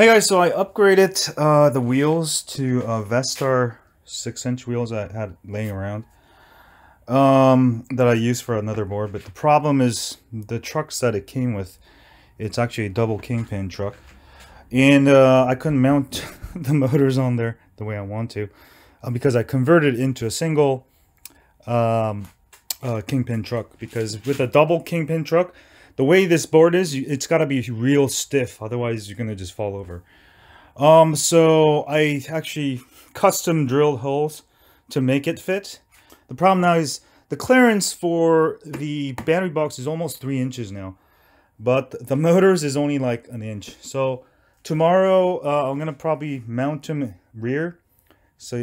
Hey guys, so I upgraded the wheels to Vestar 6-inch wheels I had laying around that I used for another board. But the problem is the trucks that it came with, it's actually a double kingpin truck. And I couldn't mount the motors on there the way I want to because I converted it into a single kingpin truck. Because with a double kingpin truck, the way this board is, it's got to be real stiff, otherwise you're gonna just fall over. So I actually custom drilled holes to make it fit. The problem now is the clearance for the battery box is almost 3 inches now, but the motors is only like an inch. So tomorrow I'm gonna probably mount them rear, so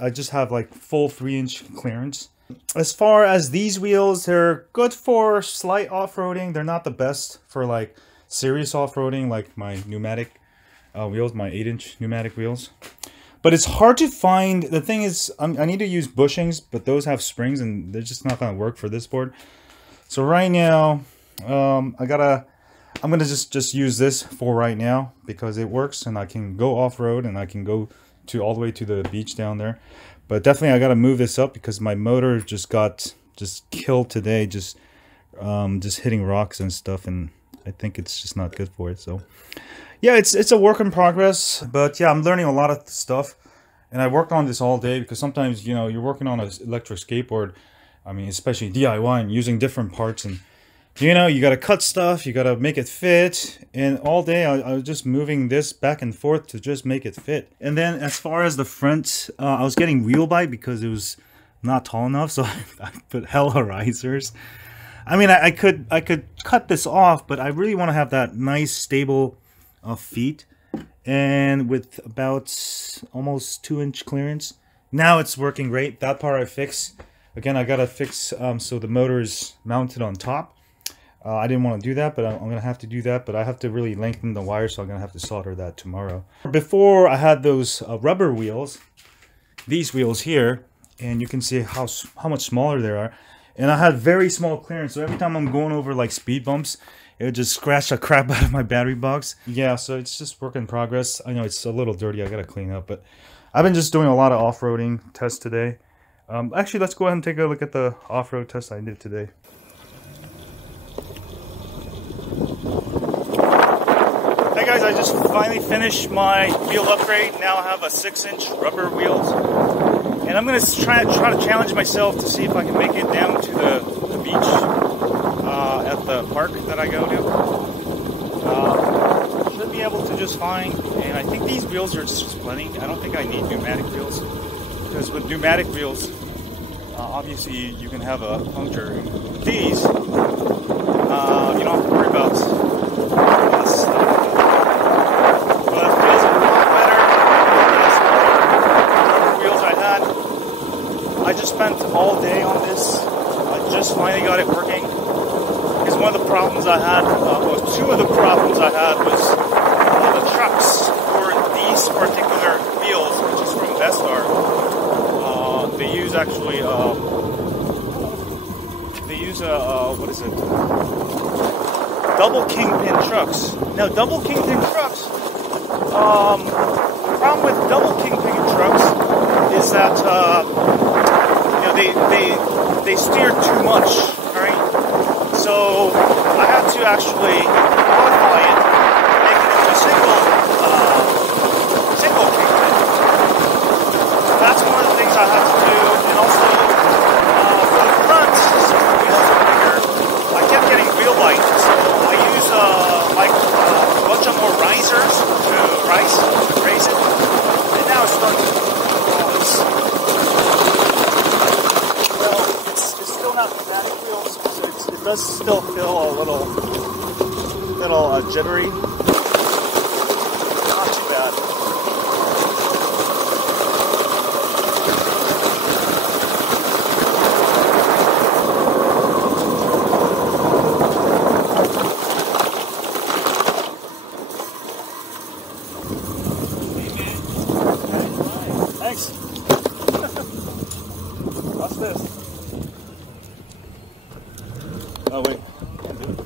I just have like full 3-inch clearance. As far as these wheels, they're good for slight off-roading. They're not the best for like serious off-roading like my pneumatic wheels, my 8-inch pneumatic wheels. But it's hard to find. The thing is, I need to use bushings, but those have springs and they're just not going to work for this board. So right now, I'm gonna just use this for right now because it works and I can go off-road and I can go all the way to the beach down there. But definitely I got to move this up because my motor just got killed today, just hitting rocks and stuff, and I think it's just not good for it. So yeah, it's a work in progress, but yeah, I'm learning a lot of stuff, and I worked on this all day because sometimes, you know, you're working on an electric skateboard, I mean, especially DIY, and using different parts, and you know, you got to cut stuff, you got to make it fit, and all day I was just moving this back and forth to just make it fit. And then as far as the front, I was getting wheel bite because it was not tall enough, so I put hella risers. I mean, I could cut this off, but I really want to have that nice stable feet, and with about almost 2-inch clearance. Now it's working great. That part I fixed. Again, I gotta fix so the motor is mounted on top. I didn't want to do that, but I'm going to have to do that. But I have to really lengthen the wire, so I'm going to have to solder that tomorrow. Before, I had those rubber wheels, these wheels here, and you can see how much smaller they are. And I had very small clearance, so every time I'm going over like speed bumps, it would just scratch the crap out of my battery box. Yeah, so it's just work in progress. I know it's a little dirty, I got to clean up, but I've been just doing a lot of off-roading tests today. Actually, let's go ahead and take a look at the off-road test I did today. Hey guys, I just finally finished my wheel upgrade. Now I have a 6-inch rubber wheels, and I'm going to try to challenge myself to see if I can make it down to the beach at the park that I go to. Should be able to just fine, and I think these wheels are just plenty. I don't think I need pneumatic wheels, because with pneumatic wheels, obviously you can have a puncture. These, you don't have to worry about this. I just spent all day on this. I just finally got it working. Because one of the problems I had, well, two of the problems I had was the trucks for these particular wheels, which is from Vestar. They use actually, what is it? Double kingpin trucks. Now, double kingpin trucks, the problem with double kingpin trucks is that, they steer too much, right? So I had to actually modify it, make it into a single kingpin. That's one of the things I had to do, and also for the front, since the wheels are bigger, I kept getting wheel bite. So I use a bunch of more risers to raise it, and now it's starting to pause. Pneumatic wheels, so it does still feel a little jittery. Not too bad. Thanks. What's this? Oh wait, can't do it.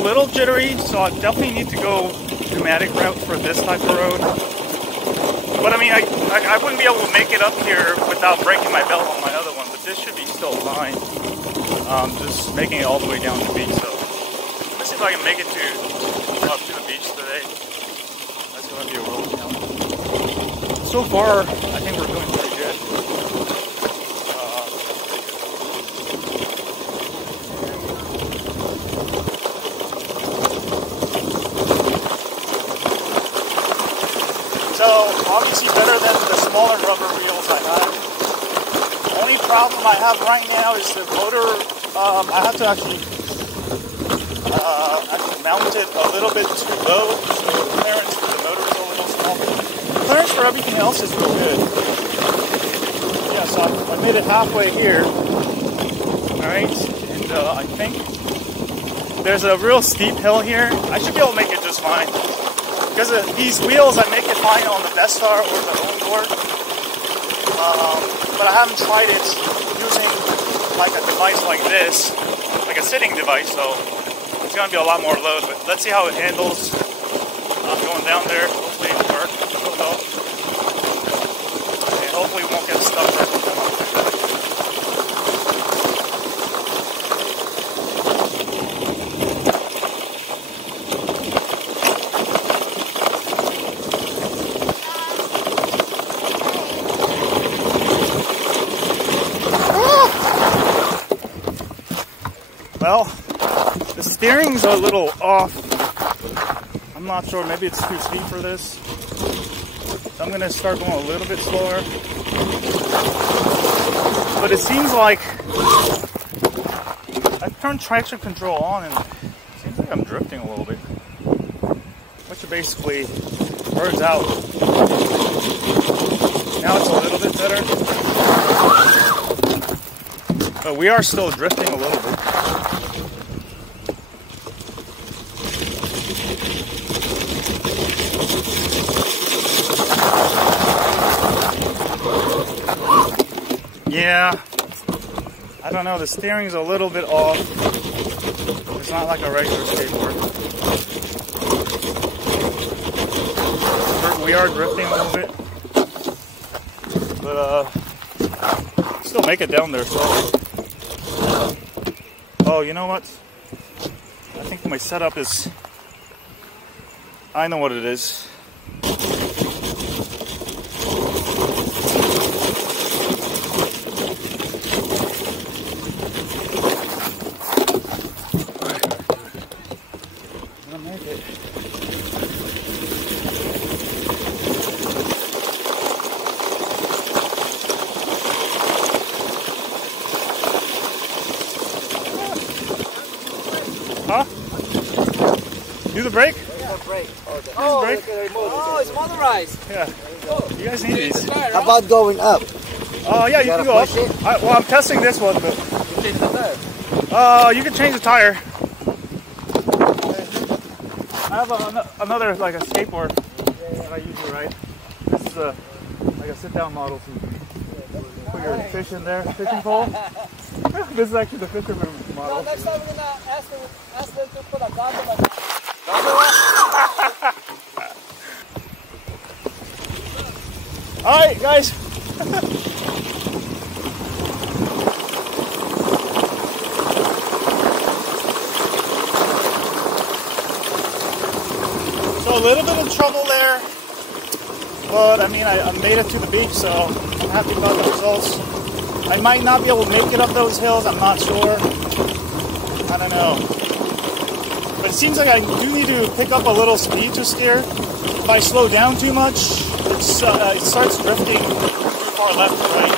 little jittery, so I definitely need to go pneumatic route for this type of road. But I mean, I wouldn't be able to make it up here without breaking my belt on my other one, but this should be still fine. Just making it all the way down to the beach, so let's see if I can make it up to the beach today. That's going to be a road challenge. So far, I think we're doing pretty good. So, obviously better than the smaller rubber wheels I have. The only problem I have right now is the motor. I have to actually mount it a little bit too low, so the clearance for the motor is a little small. The clearance for everything else is real good. Yeah, so I made it halfway here. Alright, and I think there's a real steep hill here. I should be able to make it just fine. Because of these wheels, I make it fine on the Vestar or the home board. But I haven't tried it using like a device like this, like a sitting device, so it's going to be a lot more load. But let's see how it handles going down there. Hopefully it'll work. And hopefully we won't get stuck right. Well, the steering's a little off. I'm not sure, maybe it's too steep for this. So I'm gonna start going a little bit slower. But it seems like I've turned traction control on and it seems like I'm drifting a little bit. Which basically burns out. Now it's a little bit better. But we are still drifting a little bit. Yeah, I don't know, the steering's a little bit off. It's not like a regular skateboard. We are drifting a little bit. But, still make it down there, so. Oh, you know what? I think my setup is, I know what it is. Huh? Do the brake? Yeah, brake. Oh, brake? It's motorized. Yeah. You guys need these. How about going up? Oh, yeah, you can go up. Well, I'm testing this one, but. You change the tire? You can change the tire. I have another, like a skateboard that I usually ride. This is like a sit-down model, so you can put your fish in there, fishing pole. This is actually the fisherman model. No, next time we're gonna ask them to put a goggle like that. Alright, guys. So a little bit of trouble there, but I mean, I made it to the beach, so I'm happy about the results. I might not be able to make it up those hills, I'm not sure. I don't know. But it seems like I do need to pick up a little speed to steer. If I slow down too much, it starts drifting too far left and right.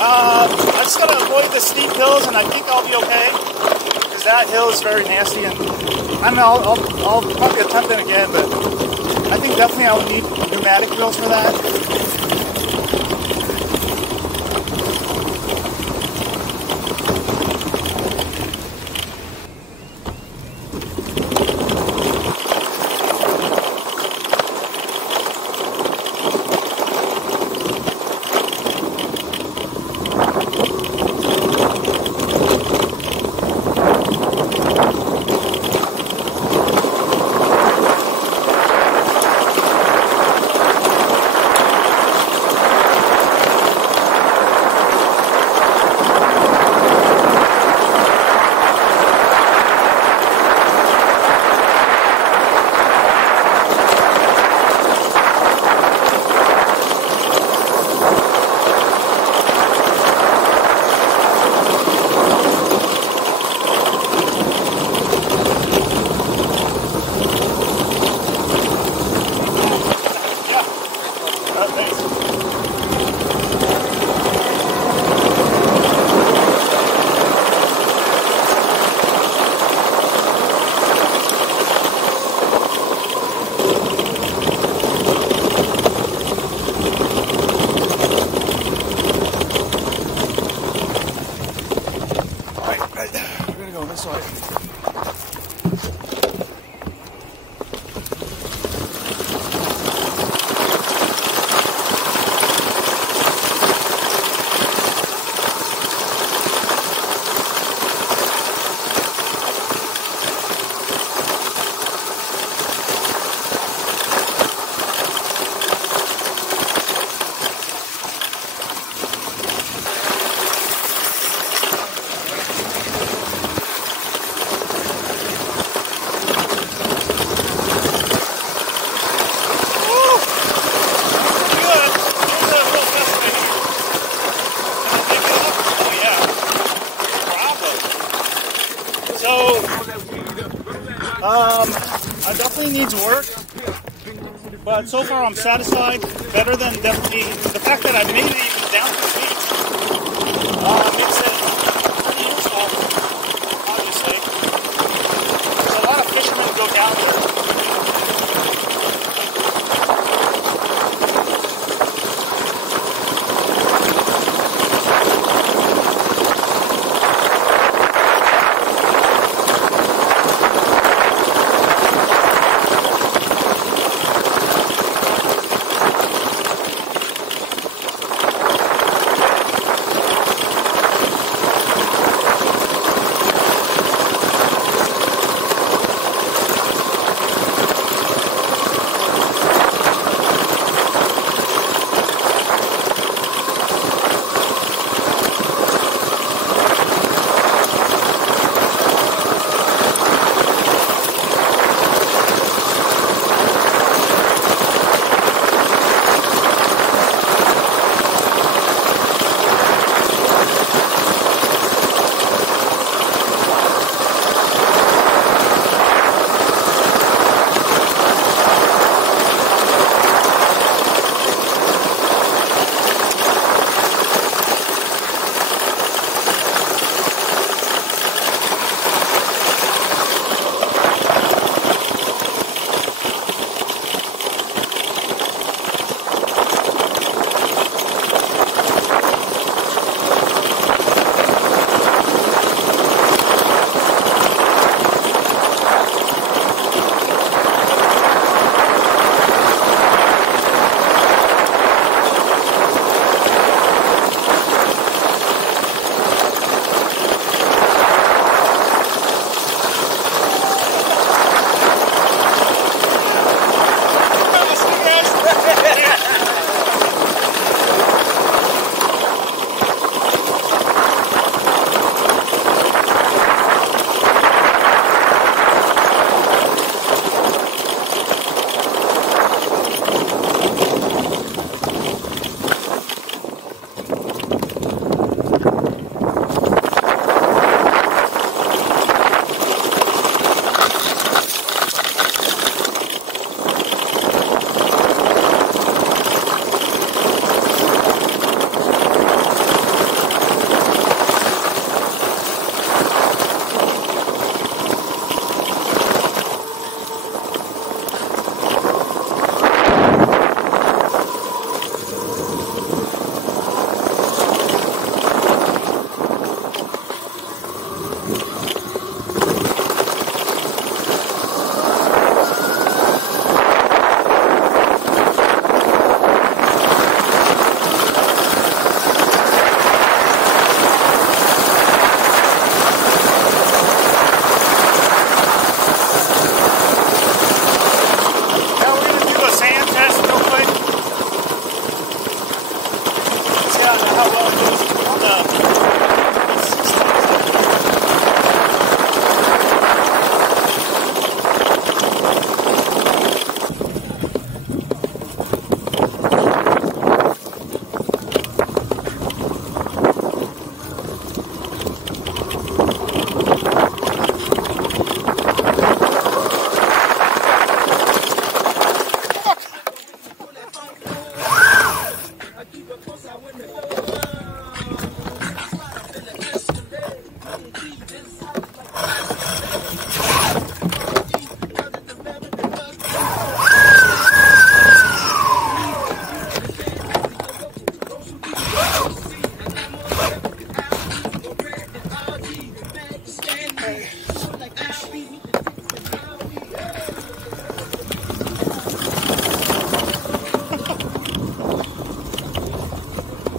I just gotta avoid the steep hills and I think I'll be okay. Because that hill is very nasty, and I don't know, I'll probably attempt it again, but I think definitely I would need pneumatic wheels for that. It definitely needs work, but so far I'm satisfied. Better than definitely the fact that I made it even down to the beach. Makes it pretty useful, obviously. There's a lot of fishermen go down there. sand test real quick. See how well it goes on the.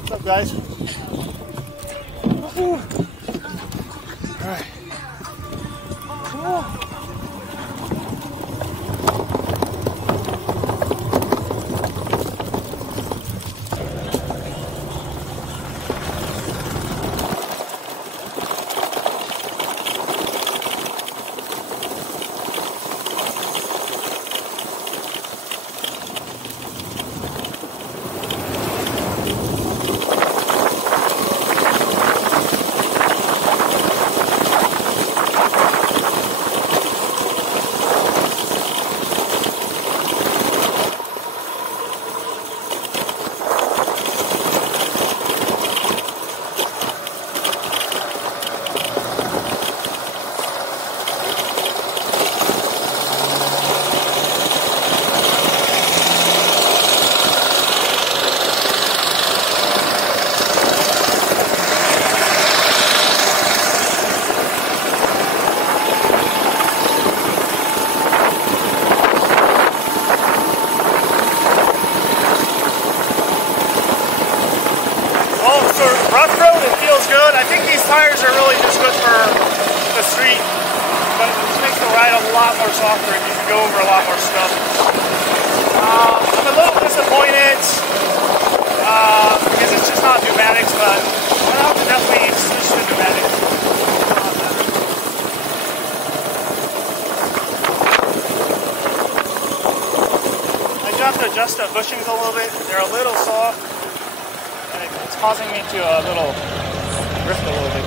What's up, guys? All right. Rough road, it feels good. I think these tires are really just good for the street, but it just makes the ride a lot more softer and you can go over a lot more stuff. I'm a little disappointed because it's just not pneumatics, but I'll have to definitely switch to pneumatics. I do have to adjust the bushings a little bit. They're a little soft. It's causing me to a little drift a little bit.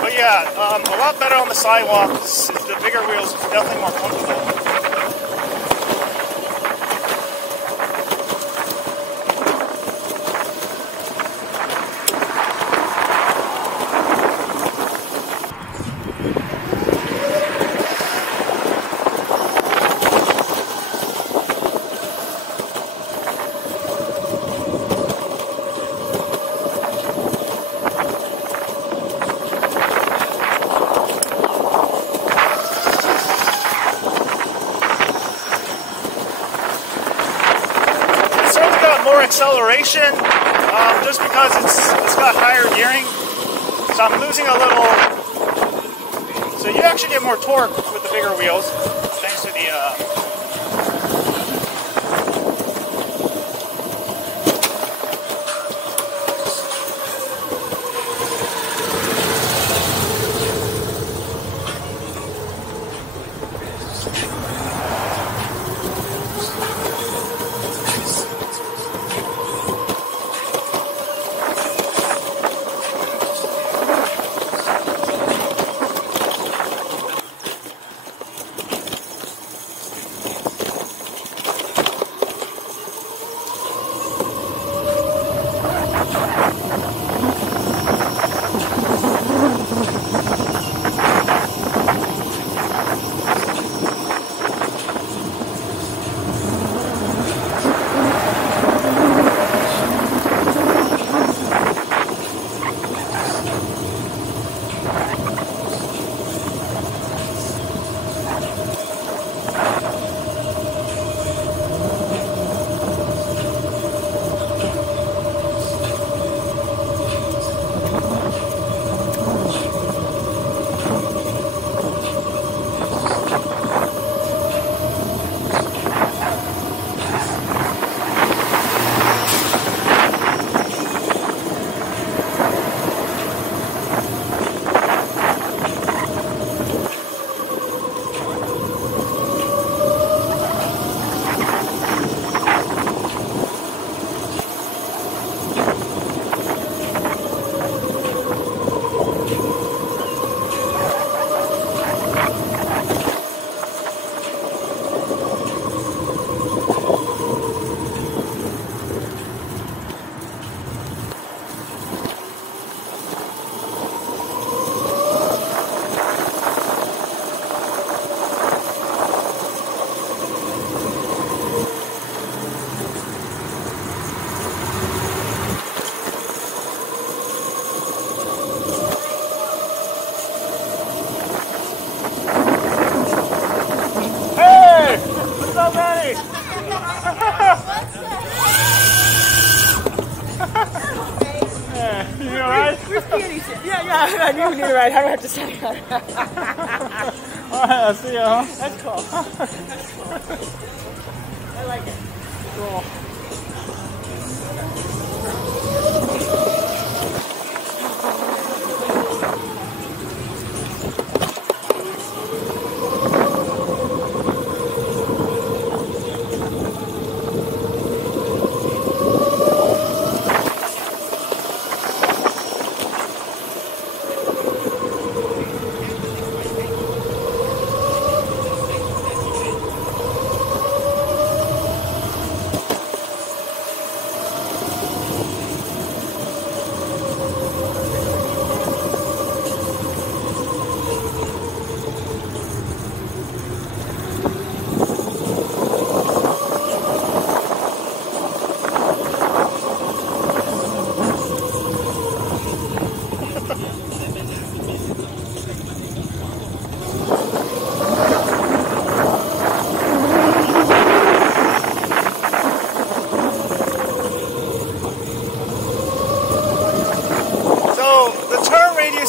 But yeah, a lot better on the sidewalks. The bigger wheels is definitely more comfortable. More acceleration just because it's got higher gearing, so I'm losing a little. So you actually get more torque with the bigger wheels thanks to the I knew we need to ride. How do I have to say that? Alright, I'll see you, huh? That's cool. That's cool. I like it. Cool.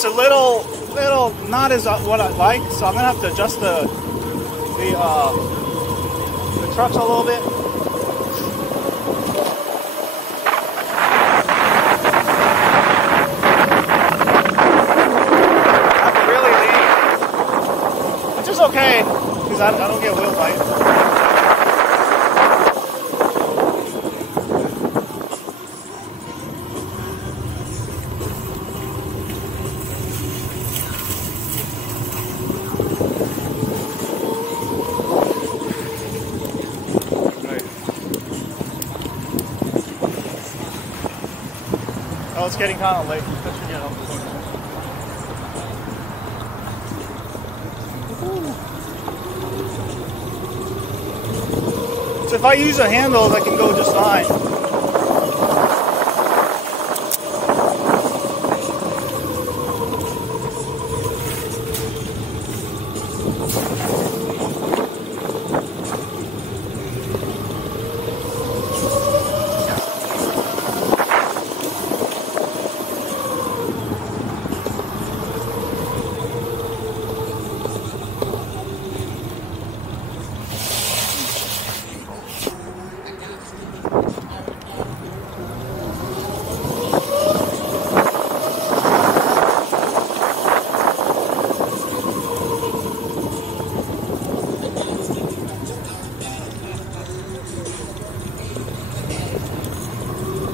A little not as what I like, so I'm gonna have to adjust the trucks a little bit. I have to really lean, which is okay because I don't get wheel bite. Oh, it's getting kind of late. That should get helpful. So if I use a handle, I can go just fine.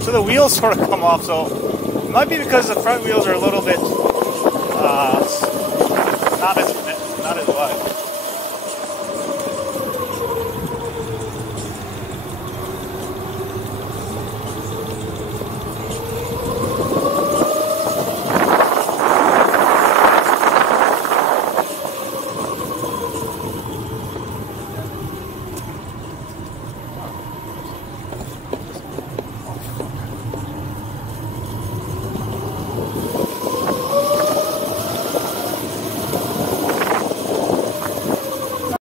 So the wheels sort of come off, so it might be because the front wheels are a little bit not as wide.